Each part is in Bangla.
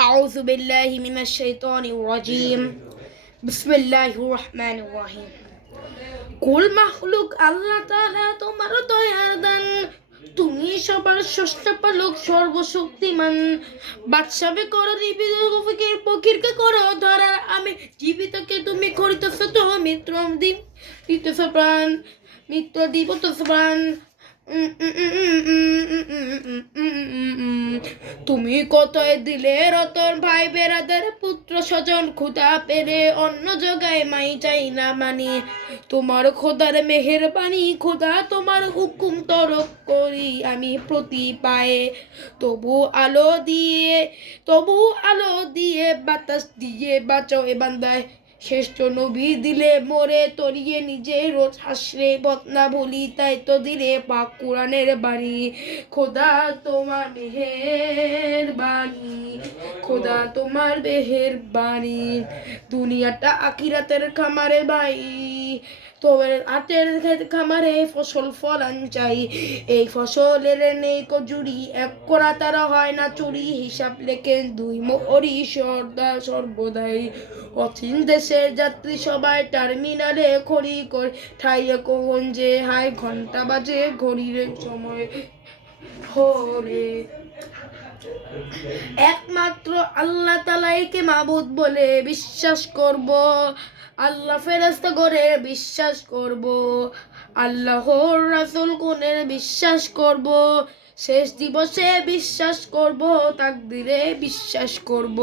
أعوذ بالله من الشيطان الرجيم بسم الله الرحمن الرحيم কুল মাখলুক আল্লাহ তাআলা তোমার দয়ার দান তুমি সবার ষষ্ঠ পালক সর্বশক্তিমান বাদশাবে করো নিবিদ ফকির ফকিরকে করো ধরার আমি জীবিতকে তুমি করিতেছ তো মিত্র দিতেছ প্রাণ মিত্র দিবতেছ প্রাণ তুমি কতই দিলে রতন ভাই বেরাদার পুত্র স্বজন খুদা পেরে অন্য জগায় মাই চাই না মানি তোমার খোদার মেহেরবানি খোদা তোমার হুকুম তরক করি আমি প্রতি পায়ে তবু আলো দিয়ে বাতাস দিয়ে বাঁচাও এ বান্দায় শ্রেষ্ঠ নবী দিলে মোরে তরিয়ে নিজে রোজ হাসরে বদনা বলি তাই তো দিলে পাক কোরআনের বাণী খোদা তোমার মেহের বাণী খোদা তোমার মেহের বাণী দুনিয়াটা আখিরাতের খামারে ভাই তোমার হাতের খামারে ফসল ফলান চাই এই ফসলের নেই কজুরি এক করা তারা হয় না চুরি হিসাব লেখেন দুই মোহরি সর্বদাই অচিন দেশের যাত্রী সবাই টার্মিনালে খড়ি করে ঠাইয়ে কখন যে হাই ঘন্টা বাজে ঘড়ির সময় হরে একমাত্র আল্লাহ তাআলাকে মাবুদ বলে বিশ্বাস করব আল্লাহ ফেরেশতা করে বিশ্বাস করব আল্লাহর রাসূল কোনের বিশ্বাস করব শেষ দিবসে বিশ্বাস করব তাকদীরে বিশ্বাস করব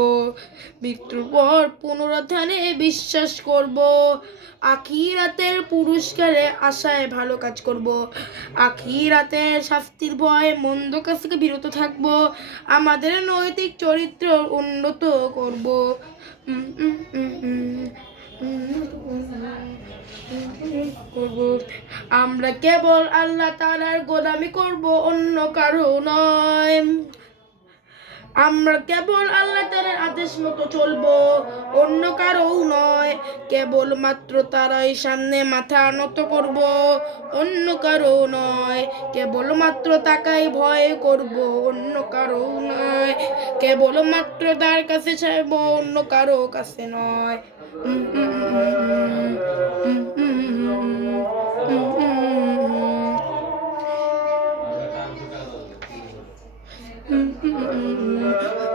মৃত্যুর পর পুনরুত্থানে বিশ্বাস করব আখিরাতের পুরস্কারে আশায় ভালো কাজ করব আখিরাতের শাস্তির ভয়ে মন্দ কাজ থেকে বিরত থাকব আমাদের নৈতিক চরিত্র উন্নত করব আমরা কেবল আল্লাহ তাআলার গোলামি করব অন্য কারো নয় আমরা কেবল আল্লাহ তাআলার আদেশ মতো চলবো অন্য কারো নয় কেবল মাত্র তারাই সামনে মাথা নত করব অন্য কারো নয় কেবল মাত্র তাকাই ভয় করব অন্য কারো নয় কেবল মাত্র তার কাছে চাইব অন্য কারো কাছে নয়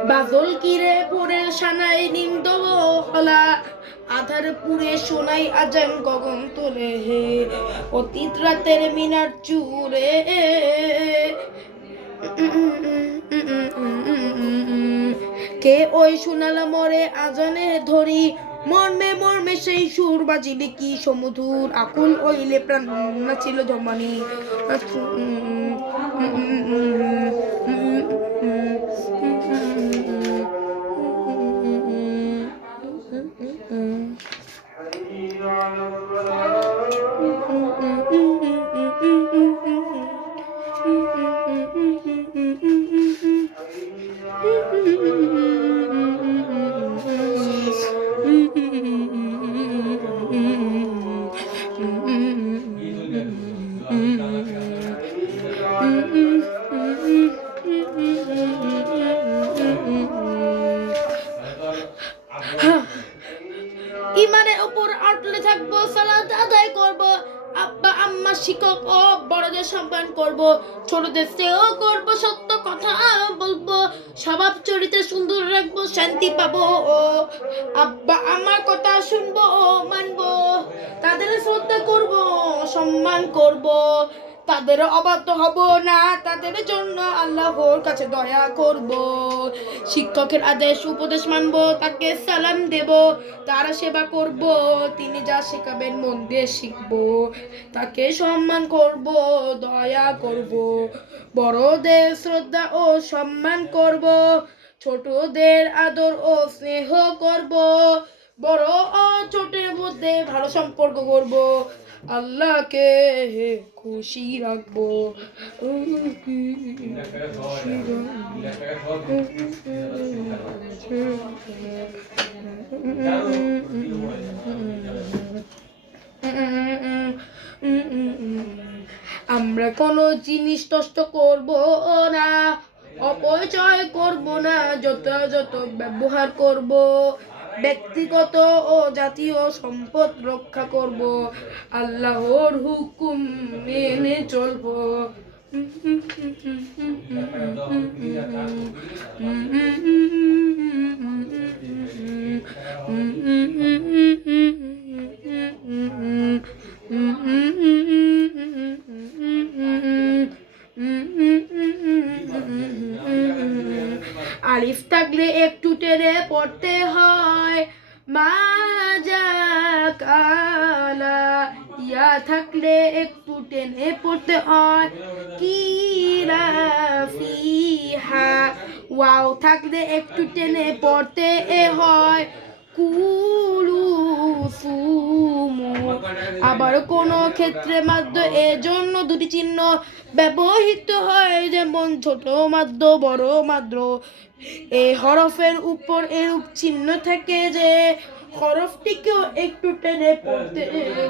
বাদল কিরে পরে সানাই নিমদ হলা আধার পুরে সোনাই আজান গগন তোলে হে অতীত রাতের মিনার চুরে কে ওই সোনাল মরে আজানে ধরি মর্মে মর্মে সেই সুর বাজিলে কি সমুধুর আকুল ওইলে প্রাণ নাচিল জমানি ইমানের উপর আটলে থাকবো সালাত আদায় করব আব্বা আম্মা শিক্ষক ও বড়দের সম্মান করব ছোটদের স্নেহ করব সত্য কথা বলবো স্বভাব চরিত্র সুন্দর রাখবো শান্তি পাবো ও আব্বা আমার কথা শুনবো ও মানবো তাদের শ্রদ্ধা করব সম্মান করব তাদের অবাধ্য হব না তাদের জন্য আল্লাহর কাছে দয়া করব শিক্ষকের আদেশ উপদেশ মানব তাকে সালাম দেব তার সেবা করব তিনি যা শেখাবেন মন দিয়ে শিখব তাকে সম্মান করব দয়া করব বড়দের শ্রদ্ধা ও সম্মান করব ছোটদের আদর ও স্নেহ করব বড় ও ছোটের মধ্যে ভালো সম্পর্ক করব আল্লাহকে খুশি রাখবো আমরা কোনো জিনিস নষ্ট করব না অপচয় করব না, যথাযথ ব্যবহার করব, ব্যক্তিগত ও জাতীয় সম্পদ রক্ষা করব, আল্লাহর হুকুম মেনে চলব। আলিফ থাকলে একটু টেনে পড়তে হয়, মাজা কালা। ইয়া থাকলে একটু টেনে পড়তে হয়, কিরা ফিহা। ওয়াও থাকলে একটু টেনে পড়তে হয়, কুলু সুমু। আবার কোন ক্ষেত্রে মাদ্য এজন্য দুটি চিহ্ন ব্যবহৃত হয়, যেমন ছোট মাদ্য, বড় মাদ্য। এই হরফের উপর এরূপ চিহ্ন থাকে যে হরফটিকেও একটু টেনে পড়তে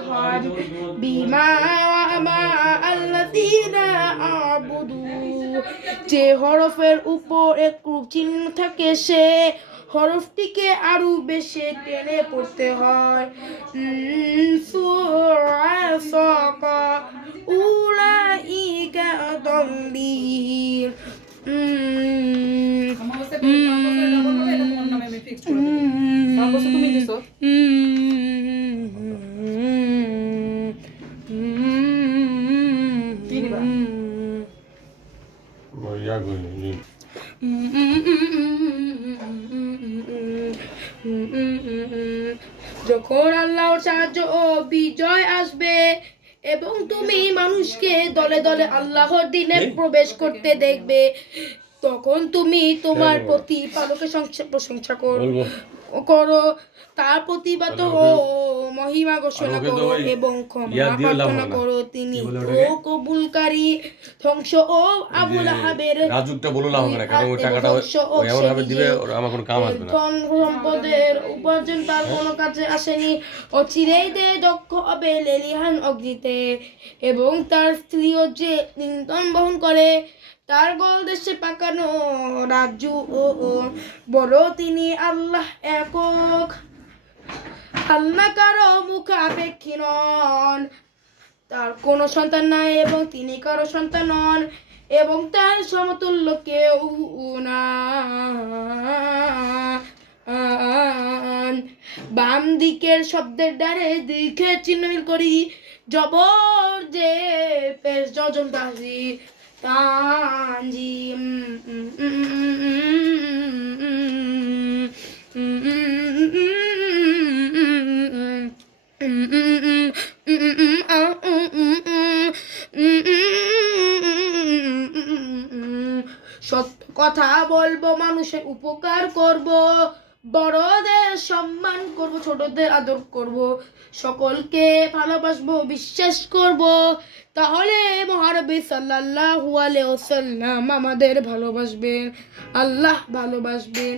হয়, বিমা মা আল্লাযীনা আবুদু। যে হরফের উপর একরূপ চিহ্ন থাকে সে হরফটিকে আরো বেশি টেনে পড়তে হয়। সুরাসাকা উলাইকা দল্লিল। যখন আল্লাহর সাহায্য ও বিজয় আসবে এবং তুমি মানুষকে দলে দলে আল্লাহর দ্বীনে প্রবেশ করতে দেখবে, তখন তুমি তোমার প্রতিপালকের প্রশংসা করো, তার প্রতিবাদ ও মহিমা ঘোষণা করো এবং ক্ষমা প্রার্থনা করো। তিনি কবুলকারী, ধ্বংস ও আবু লাহাবের রাজুকটা বলো না হবে না, কারণ ওই টাকাটা ওই এমন ভাবে দিবে আমার কোনো কাম আসবে না। সম্পদের উপার্জন তার কোনো কাজে আসেনি, অচিরেই দক্ষ হবে লেলিহান অগ্নিতে, এবং তার স্ত্রীও যে ইন্ধন বহন করে, তার গল দেশে পাকানো রাজ্য ও বড়। তিনি আল্লাহ একক, আল্লাহ কারো মুখাপেক্ষী নন, তার কোনো সন্তান নাই এবং তিনি কারো সন্তান নন, এবং তার সমতুল্য কেউ না। বাম দিকের শব্দের ডানে দিকে চিহ্ন করি, জবর যে পেশ যজন বাজি তানজিম। সত্য কথা বলবো, মানুষের উপকার করব, বড়দের সম্মান করব, ছোটদের আদর করব, সকলকে ভালোবাসবো, বিশ্বাস করব, তাহলে মহানবী সাল্লাল্লাহু আলাইহি ওয়াসাল্লাম আমাদের ভালোবাসবেন, আল্লাহ ভালোবাসবেন।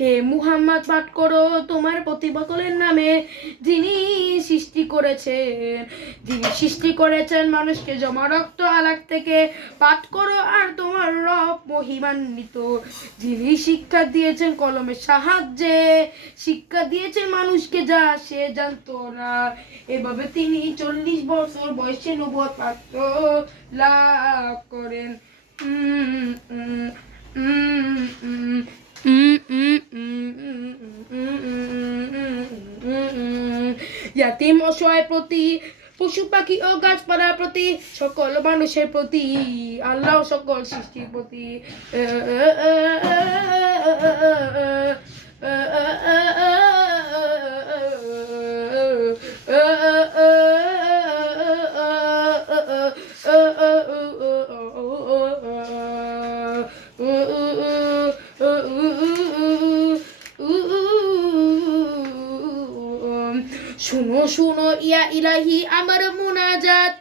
হে মুহাম্মদ, পাঠ করো তোমার প্রতিপালকের নামে, যিনি সৃষ্টি করেছেন মানুষকে জমা রক্ত আলাক থেকে। পাঠ করো আর তোমার রব মহিমান্বিত, যিনি শিক্ষা দিয়েছেন কলমের সাহায্যে, শিক্ষা দিয়েছেন মানুষকে যা সে জানতো না। এভাবে তিনি 40 বছর বয়সে নবুয়ত প্রাপ্ত লাভ করেন। ইয়াতিম, অসহায় প্রতি, পশু পাখি ও গাছপালার প্রতি, সকল মানুষের প্রতি, আল্লাহ সকল সৃষ্টির প্রতি। শুনো শুনো ইয়া ইলাহি আমার মুনাজাত,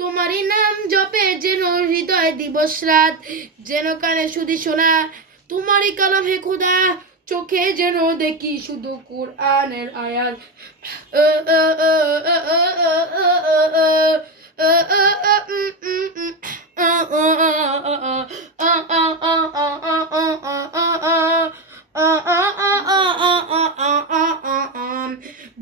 তোমারই নাম জপে যেন হৃদয় দিবস রাত, যেন কানে শুধু শোনা তোমারই কালাম হে খোদা, চোখে যেন দেখি শুধু কোরআনের আয়াত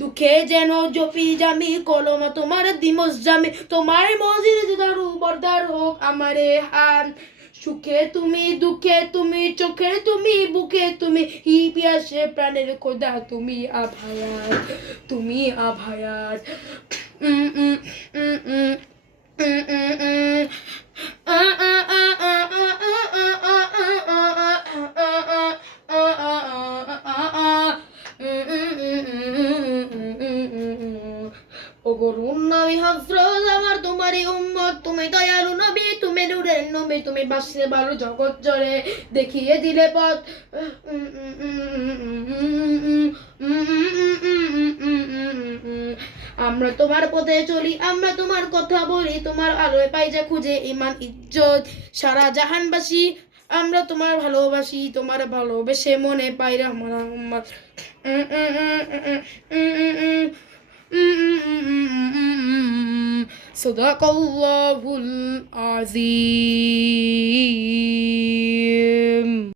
দুঃখে যেন জপি জামি কলম তোমার দিমস জামি তোমার মসজিদ দারু বরদার হোক আমারে হান সুখে তুমি দুঃখে তুমি চোখে তুমি বুকে তুমি হি পিয়াসে প্রাণের খোদা তুমি আভায়াত তুমি আভায়াত উম উম উম উম উম উম উম ও গরুন নবী হযরত আমার তোমারই উম্মত তুমি দয়ালু নবী তুমি নূরের নবী তুমি বাসলে বালু জগৎ জরে দেখিয়ে দিলে পথ আমরা তোমার পথে চলি আমরা তোমার কথা বলি তোমার আলোয় পাই যে খুঁজে ইমান ইজ্জত সারা জাহানবাসী আমরা তোমার ভালোবাসি তোমার ভালোবেসে মনে পাই রহমান সদাকাল্লাহুল আযীম।